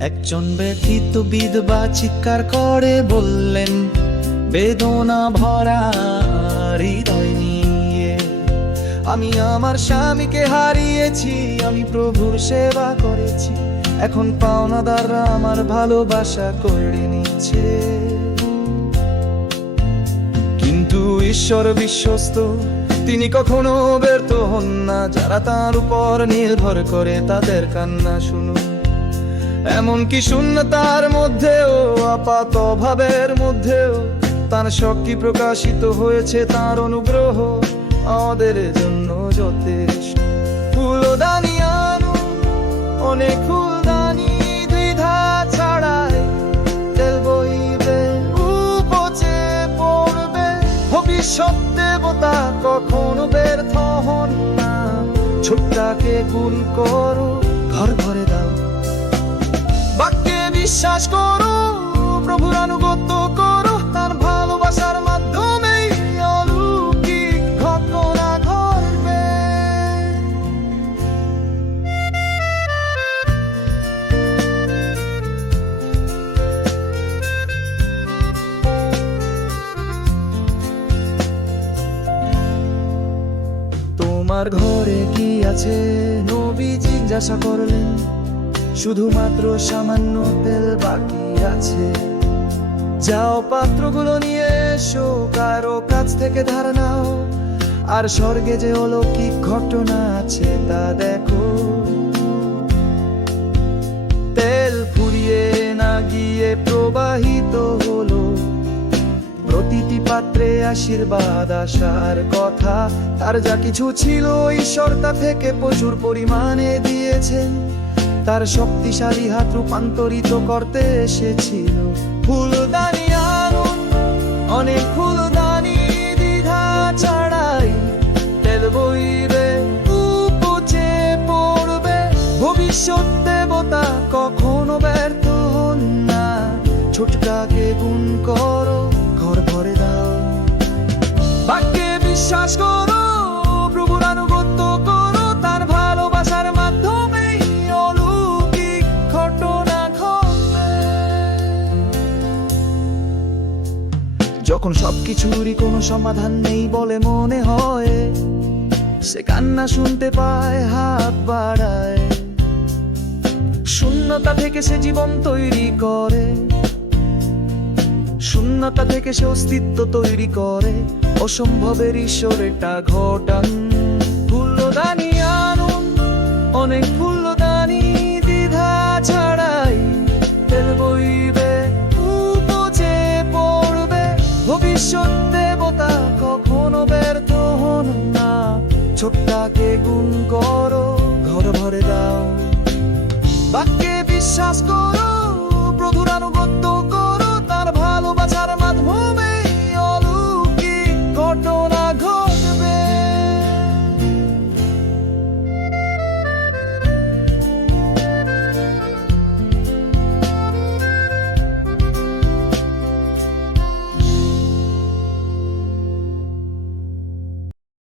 একজন ব্যথিত বিধবা চিৎকার করে বললেন, বেদনা ভরা হৃদয় নিয়ে আমি আমার স্বামীকে হারিয়েছি, আমি প্রভুর সেবা করেছি। এখন পাওনাদাররা আমার ভালোবাসা করে নিচ্ছে। কিন্তু ঈশ্বর বিশ্বস্ত, তিনি কখনো ব্যর্থ হন না। যারা তার উপর নির্ভর করে, তাদের কান্না শুনুন। এমনকি শূন্যতার মধ্যেও, আপাত ভাবের মধ্যেও, তার শক্তি প্রকাশিত হয়েছে তার অনুগ্রহ। আমাদের জন্য যথেষ্ট। ফুলদানি আনু, অনেক ফুলদানি দ্বিধা ছাড়াই তেল বইবে উপচে পড়বে। ভবিষ্যৎ দেবতা কখনো ব্যর্থ হন না। ছোট্টাকে গুণ করো, ঘর ঘরে দাও। বাক্যে বিশ্বাস করো, প্রভুর আনুগত্য করো, তার ভালোবাসার মাধ্যমে অলৌকিক ঘটনা ঘটবে। তোমার ঘরে কি আছে? নবী জিজ্ঞাসা করলেন শুধুমাত্র সামান্য তেল বাকি আছে। যাও পাত্রগুলো নিয়ে এসো, কারও কাছ থেকে ধার নাও। আর স্বর্গে যে অলৌকিক ঘটনা আছে, তা দেখো। তেল ফুরিয়ে না গিয়ে প্রবাহিত হলো। প্রতিটি পাত্রে আশীর্বাদ আসার কথা। তার যা কিছু ছিল, ঈশ্বর তা থেকে প্রচুর পরিমাণে দিয়েছেন। তার শক্তিশালী হাত রূপান্তরিত করতে এসেছিল। ফুলদানি আনুন অনেক ফুলদানি দ্বিধা ছাড়াই তেল বইবে উপচে পড়বে ভবিষ্যৎ দেবতা কখনো ব্যর্থ হন না। ছোটটাকে গুণ করো, ঘর ঘরে দাও। বাক্যে বিশ্বাস করো যখন সবকিছুরই কোনো সমাধান নেই বলে মনে হয়, সে কান্না শুনতে পায়, হাত বাড়ায়। শূন্যতা থেকে সে জীবন তৈরি করে, শূন্যতা থেকে সে অস্তিত্ব তৈরি করে, অসম্ভবের ঈশ্বর এটা ঘটান। ফুলদানি আনুন, অনেক ফুলদানি ভবিষ্যৎ দেবতা কখনো ব্যর্থ হন না। ছোট্টাকে গুণ করো, ঘর ভরে দাও। বাক্যে বিশ্বাস করো